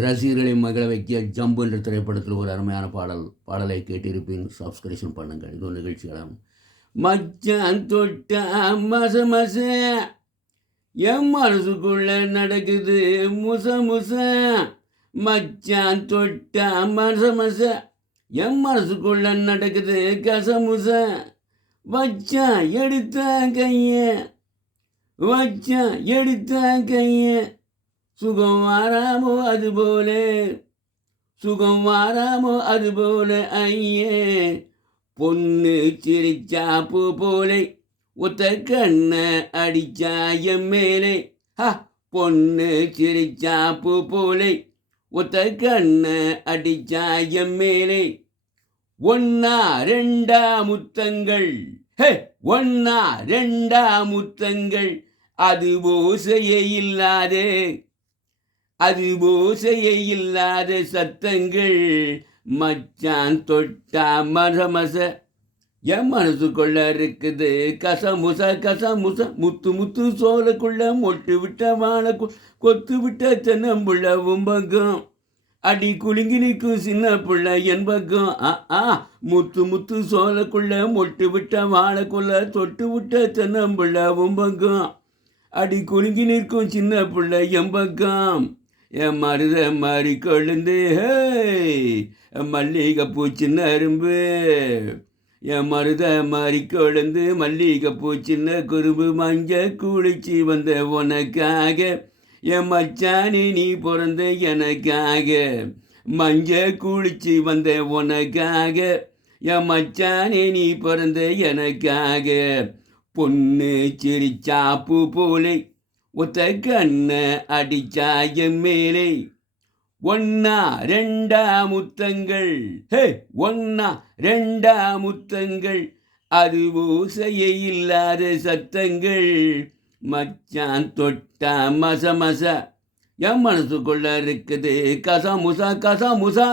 ரசிகர்களை மகிழ வைக்க ஜம்பு என்ற திரைப்படத்தில் ஒரு அருமையான பாடலை கேட்டிருப்பேன். சப்ஸ்கிரிப்ஷன் பண்ணுங்கள். இது ஒரு நிகழ்ச்சிகளாகும். மச்சான் தொட்ட மச மச என் மனசுக்குள்ள நடக்குது முச முச. மச்சான் தொட்ட மச மச என் மனசுக்குள்ள நடக்குது கசமுச. வச்சான் எடுத்த கைய வச்சான் எடுத்த கைய சுகம் வாராமோ அதுபோலே சுகம் வாராமோ அதுபோல ஐயே. பொண்ணு சிரிச்சா பூ போலே ஒத்த கண்ண அடிச்சா என் மேலே. பொண்ணு சிரிச்சா பூ போலே ஒத்த கண்ண அடிச்சா என் மேலே. ஒன்னா ரெண்டா முத்தங்கள் ஒன்னா ரெண்டா முத்தங்கள் அது ஓசையே இல்லாதே அது ஓசையே இல்லாத சத்தங்கள். மச்சான் தொட்டா மசமச என் மனசுக்குள்ள இருக்குது கசமுச கசமுச. முத்து முத்து சோலைக்குள்ள மொட்டு விட்ட வாழை கொத்து விட்ட தென்னம்புள்ள உம்பகம் அடி குலுங்கி நிற்கும் சின்ன பிள்ளை என் பக்கம். முத்து முத்து சோலைக்குள்ள மொட்டு விட்ட வாழைக்குள்ள தொட்டு விட்ட தென்னம்புள்ள உம்பகம் அடி குலுங்கி நிற்கும் சின்ன பிள்ளை என் பக்கம். என் மருத மாறி கொழுந்து மல்லிகைப்பூ சின்ன அரும்பு. என் மருத மாறி கொழுந்து மல்லிகைப்பூ சின்ன குறும்பு. மஞ்ச குளிச்சு வந்த உனக்காக என் மச்சானி நீ பிறந்த எனக்காக. மஞ்ச குளிச்சு வந்த உனக்காக என் மச்சானி நீ பிறந்த எனக்காக. பொண்ணு சிரிச்சா பூ போலே ஒத்த கண்ண அடிச்சா என் மேலே. ஒன்னா ரெண்டா முத்தங்கள் ஒன்னா ரெண்டா முத்தங்கள் அது ஓசையே இல்லாத சத்தங்கள். மச்சான் தொட்டா மச மச என் மனசுக்குள்ள இருக்குது கசமுசா கசமுசா.